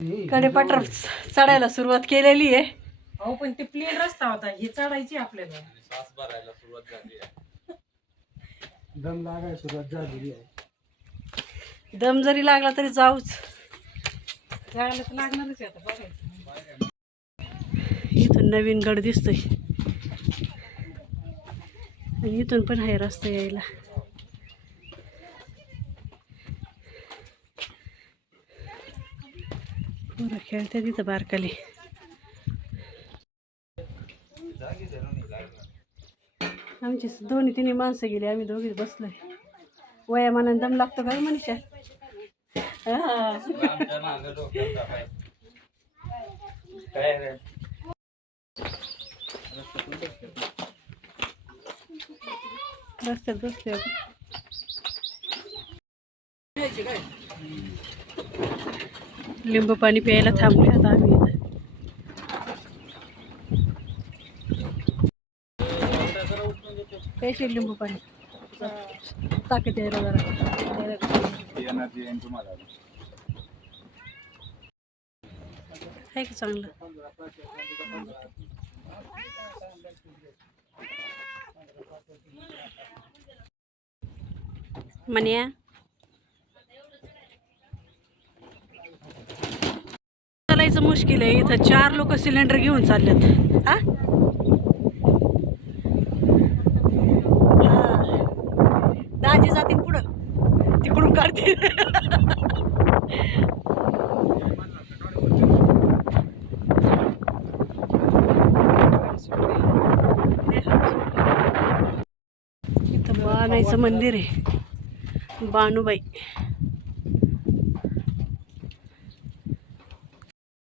कडेपठार चढायला सुरुवात केलेली आहे. अहो पण ते प्लेन रस्ता होता, हे चढायची आपल्याला. श्वास भरायला सुरुवात झाली आहे. दम लागायला सुरुवात झालेली आहे. दम जरी लागला तरी जाऊच. जायला तर लागणारच आहे आता, बघायचं. इथून नवीन गड दिसतोय आणि इथून पण आहे रस्ता यायला. पोरं खेळते तिथं बारकाली. आमची दोन्ही तिन्ही माणसं गेली, आम्ही दोघीच बसलोय. वयामानाने दम लागतो काय मनीषा? आमच्या मागं डोक्यात दाबाय. काय रे? रस्त्यात बसले. लिंबू पाणी प्यायला थांबले आता आम्ही इथं. प्यायचे लिंबू पाणी, ताकद यायला जरा. एनर्जी आहे तुम्हाला. आहे की चांगलं. मन्या चालायचं मुश्किल आहे इथं. 4 लोक सिलेंडर घेऊन चाललेत. हा दाजी जातील पुढं, तिकडून काढतील. इथं बाणाईचं मंदिर आहे, बाणूबाई.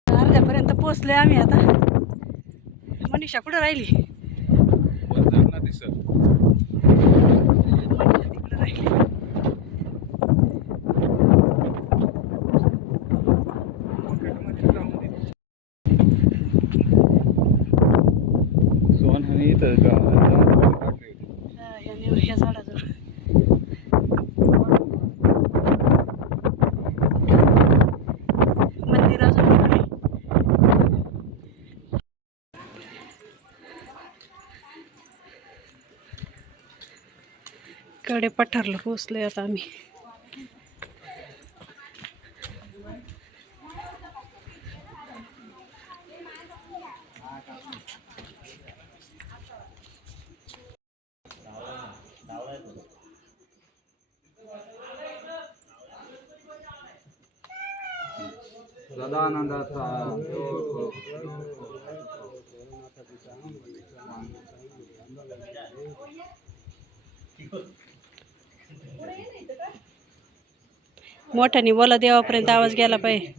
अर्ध्यापर्यंत पोचले आम्ही आता. मनीषा कुठं राहिली? दिसत मनीषा तिकडं राहिली. सोन आणि इथं ह्या झाडाजवळ मंदिर अजून तिकडे. कडेपठारला पोचलोय आता आम्ही. सदानंदाचा मोठ्याने बोला, देवापर्यंत आवाज गेला पाहिजे.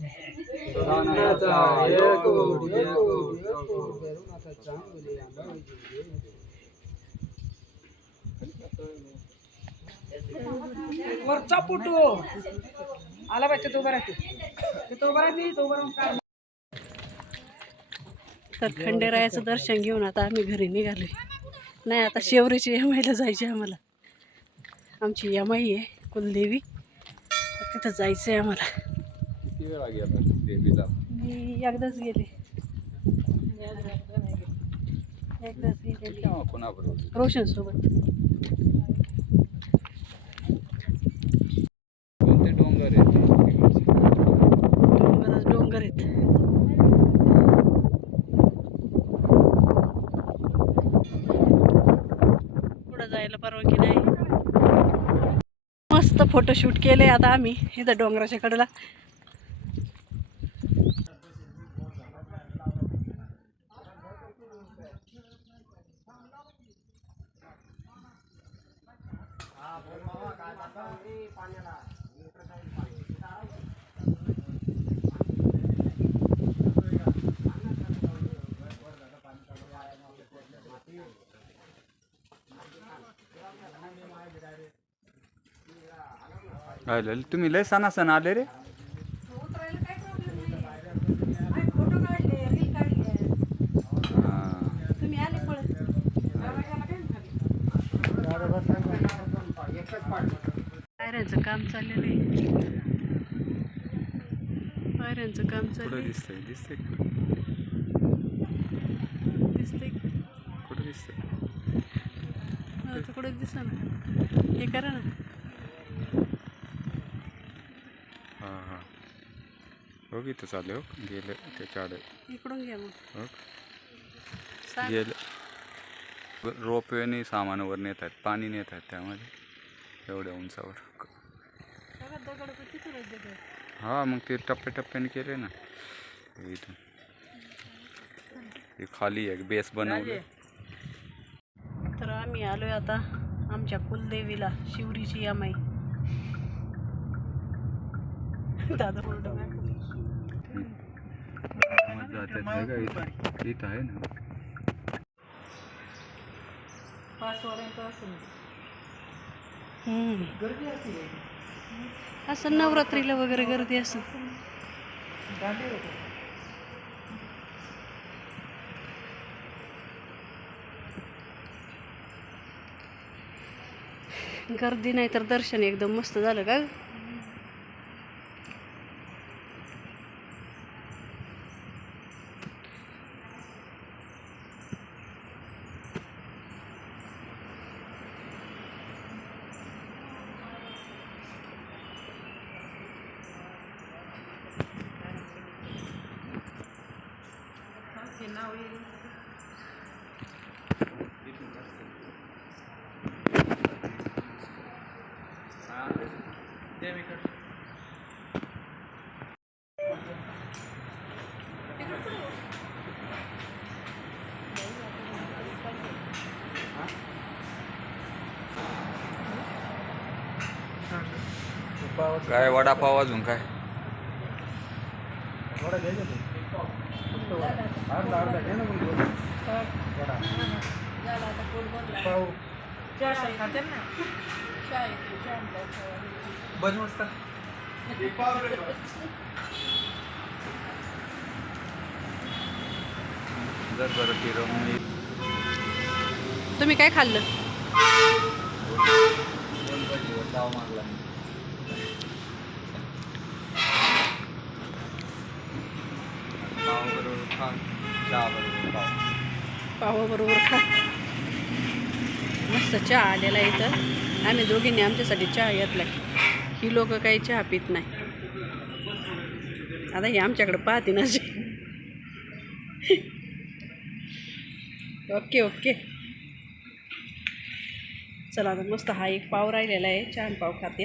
वरचा पुटू आला पाहिजे, तो बरा तो बरा. तर खंडेरायाचं दर्शन घेऊन आता आम्ही घरी निघालोय. नाही आता शेवरीची यमाईला जायची आम्हाला. आमची यमाई आहे कुलदेवी, तिथं जायचं आहे आम्हाला. किती वेळा गेला देवीला? मी एकदाच गेले. एकदाच गेलेली कोणाबरोबर? रोशन सोबत. कोणते डोंगर आहेत? डोंगर आहेत. पुढं जायला परवानगी नाही. मस्त फोटोशूट केले आता आम्ही इथं डोंगराच्या कडेला. तुम्ही लय सणासण आले रे. तुम्ही आले पळत. पायऱ्यांचं काम चाललेलं आहे. पायऱ्यांचं काम कुठं चाललंय. दिसतंय दिसतंय दिसतंय कुठं दिसतंय मला तर कुठे दिसा ना. हे करा ना. हां हां हो इथं चालू हो गेलं त्याच्या आड इकडून घ्या मग. हो सांग. गेलं रोपवेने सामानावर नेत आहेत पाणी नेत आहेत त्यामध्ये एवढ्या उंचावर. बघा दगड तर किती आहेत दगड. हां मग ते टप्प्याटप्प्याने केले ना इथून. हे खाली एक बेस बनवलं. तर आम्ही आलोय आता आमच्या कुलदेवीला शिवरीची यमाई. दादा बोलतो इथं आहे ना. 5 वाऱ्यांचं असेल ते. गर्दी असते असं नवरात्रीला वगैरे गर्दी असं. दांडे होते. गर्दी नाही तर दर्शन एकदम मस्त झालं का. हे नाव येईल. काय वडापाव अजून काय वडा घ्यायचा ते. फक्त वडा. अर्धा घ्या ना मग दोन. वडा. पाव. चहा खाते ना. बन वाजता. जर बरं फिरवून येईल. तुम्ही काय खाल्लं. डाव मारला पाव बरोबर खा चहा बरोबर पाव. पावाबरोबर खा. मस्त चहा आलेला आहे इथं. आम्ही दोघींनी आमच्यासाठी चहा घेतला. ही लोक काही चहा पित नाही. आता हे आमच्याकडे पाहते ना. ओके ओके चला आता मस्त हा एक पाव राहिलेला आहे. छान पाव खाते.